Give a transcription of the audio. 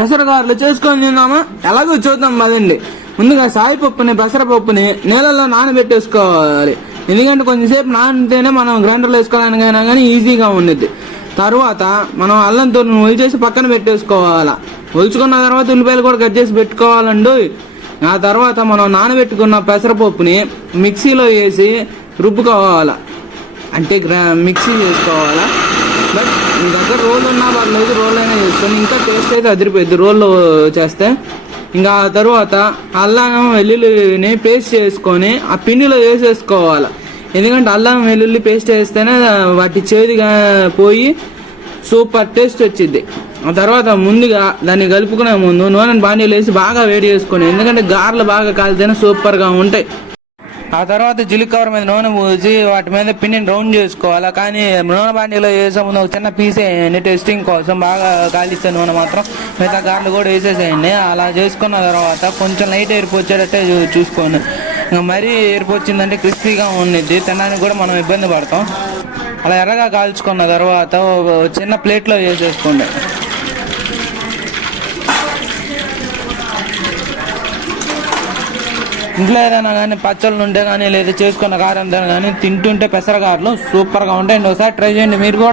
పెసరగారులు చేసుకొని తిందామా? ఎలాగో చూద్దాం పదండి. ముందుగా సాయిపప్పుని పెసరపప్పుని నీళ్ళలో నానబెట్టేసుకోవాలి. ఎందుకంటే కొంచెంసేపు నానితేనే మనం గ్రైండర్లో వేసుకోవాలనికైనా కానీ ఈజీగా ఉండిద్ది. తర్వాత మనం అల్లంతో ఒలిచేసి పక్కన పెట్టేసుకోవాలా. ఒలుచుకున్న తర్వాత ఉల్లిపాయలు కూడా కట్ చేసి పెట్టుకోవాలండి. ఆ తర్వాత మనం నానబెట్టుకున్న పెసరపప్పుని మిక్సీలో వేసి రుబ్బుకోవాలా. అంటే గ్రా మిక్సీ చేసుకోవాలా. బట్ మీ దగ్గర రోల్ ఉన్నా పర్లేదు రోల్ అయినా చేసుకొని ఇంకా టేస్ట్ అయితే అదిరిపోయింది రోల్లో చేస్తే. ఇంకా ఆ తర్వాత అల్లం వెల్లుల్లిని పేస్ట్ చేసుకొని ఆ పిండిలో వేసేసుకోవాలి. ఎందుకంటే అల్లం వెల్లుల్లి పేస్ట్ వేస్తేనే వాటి చేదుగా పోయి సూపర్ టేస్ట్ వచ్చింది ఆ తర్వాత ముందుగా దాన్ని కలుపుకునే ముందు నూనె బాండీలో వేసి బాగా వేడి చేసుకుని ఎందుకంటే గారెలు బాగా కాలితేనే సూపర్గా ఉంటాయి. ఆ తర్వాత జీలకర్ర మీద నూనె పోసి వాటి మీద పిండిని రౌండ్ చేసుకోవాలి. కానీ నూనె బాండీలో వేసే ముందు ఒక చిన్న పీస్ వేయండి. టెస్టింగ్ కోసం బాగా కాలిస్తే నూనె మాత్రం మిగతా గార్లు కూడా వేసేసేయండి. అలా చేసుకున్న తర్వాత కొంచెం లైట్ ఎరుపు వచ్చేటట్టే చూసుకోండి. ఇంకా మరీ ఎరుపు వచ్చిందంటే క్రిస్పీగా ఉండిద్ది. తినడానికి కూడా మనం ఇబ్బంది పడతాం. అలా ఎర్రగా కాల్చుకున్న తర్వాత చిన్న ప్లేట్లో వేసేసుకోండి. ఇంట్లో ఏదైనా కానీ పచ్చళ్ళు ఉంటే కానీ లేదా చేసుకున్న కారం కానీ తింటుంటే పెసరగారులు సూపర్గా ఉంటాయండి ఒకసారి ట్రై చేయండి. మీరు కూడా